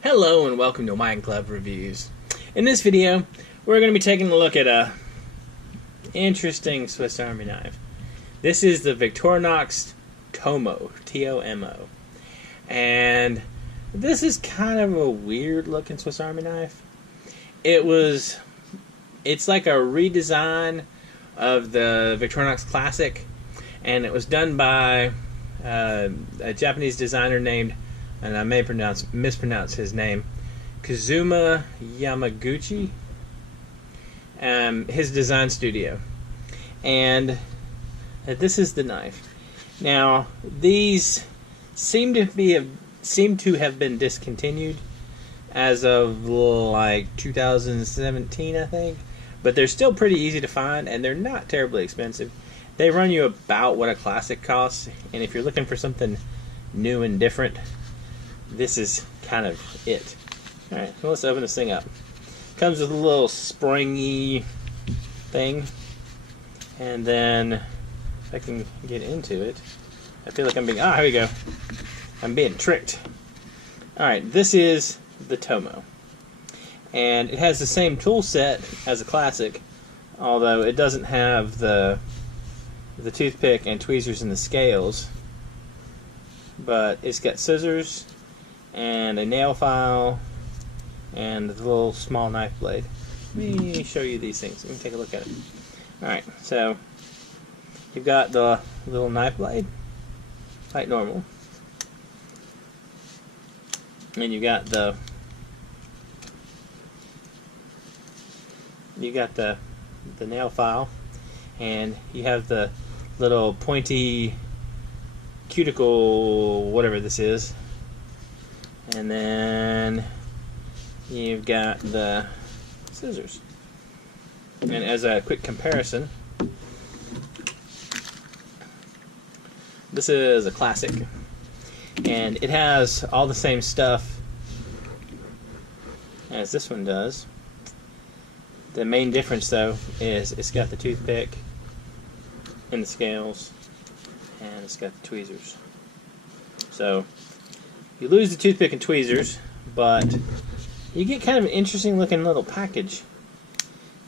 Hello and welcome to Wine Club Reviews. In this video, we're going to be taking a look at a interesting Swiss Army knife. This is the Victorinox Tomo, T-O-M-O. And this is kind of a weird looking Swiss Army knife. It's like a redesign of the Victorinox Classic, and it was done by a Japanese designer named, and I may mispronounce his name, Kazuma Yamaguchi, his design studio. And this is the knife. Now, these seem to have been discontinued as of like 2017, I think. But they're still pretty easy to find, and they're not terribly expensive. They run you about what a classic costs, and if you're looking for something new and different, this is kind of it. Alright, so let's open this thing up. Comes with a little springy thing, and then if I can get into it, I feel like I'm being, here we go. I'm being tricked. Alright, this is the Tomo. And it has the same tool set as a classic, although it doesn't have the toothpick and tweezers and the scales. But it's got scissors and a nail file and the little small knife blade. Let me show you these things. Let me take a look at it. Alright, so you've got the little knife blade, like normal. And you got the nail file, and you have the little pointy cuticle, whatever this is, and then you've got the scissors. And as a quick comparison, this is a classic, and it has all the same stuff as this one does. The main difference, though, is it's got the toothpick and the scales, and it's got the tweezers. So you lose the toothpick and tweezers, but you get kind of an interesting looking little package.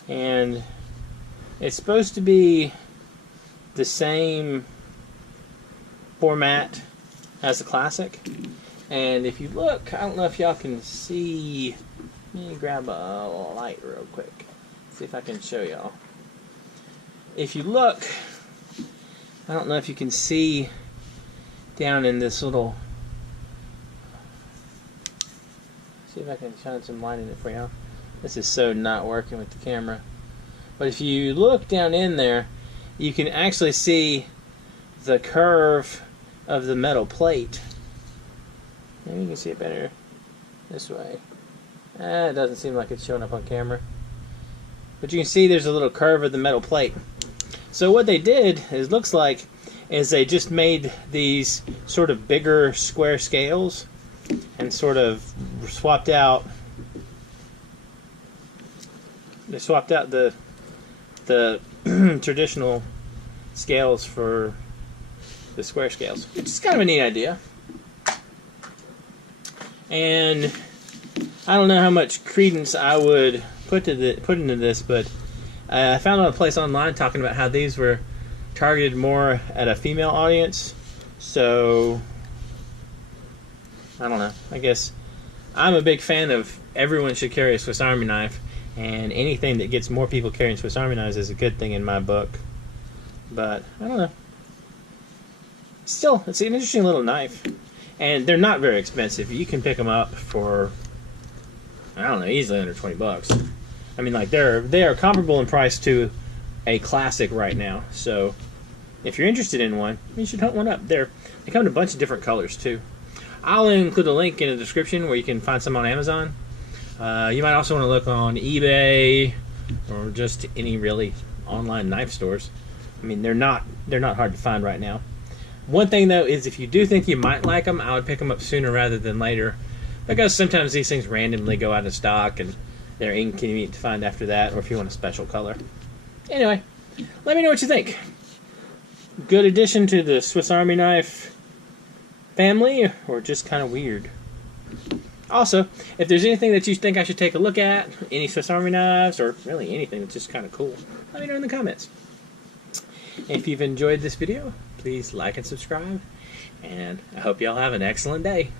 And it's supposed to be the same format as the classic. And if you look, I don't know if y'all can see. Let me grab a light real quick. See if I can show y'all. If you look, I don't know if you can see down in this little, see if I can shine some light in it for y'all. This is so not working with the camera. But if you look down in there, you can actually see the curve of the metal plate. Maybe you can see it better this way. It doesn't seem like it's showing up on camera. But you can see there's a little curve of the metal plate. So what they did, is looks like, is they just made these sort of bigger square scales and sort of swapped out the traditional scales for the square scales, which is kind of a neat idea. And I don't know how much credence I would put into this, but I found a place online talking about how these were targeted more at a female audience. So I don't know. I guess I'm a big fan of everyone should carry a Swiss Army knife, and anything that gets more people carrying Swiss Army knives is a good thing in my book. But I don't know. Still, it's an interesting little knife, and they're not very expensive. You can pick them up for, I don't know, easily under 20 bucks. I mean, like, they are comparable in price to a classic right now. So if you're interested in one, you should hunt one up. They come in a bunch of different colors too. I'll include a link in the description where you can find some on Amazon. You might also want to look on eBay or just any really online knife stores. I mean, they're not hard to find right now. One thing though is, if you do think you might like them, I would pick them up sooner rather than later, because sometimes these things randomly go out of stock and they're inconvenient to find after that, or if you want a special color. Anyway, let me know what you think. Good addition to the Swiss Army knife family, or just kind of weird? Also, if there's anything that you think I should take a look at, any Swiss Army knives, or really anything that's just kind of cool, let me know in the comments. If you've enjoyed this video, please like and subscribe, and I hope y'all have an excellent day.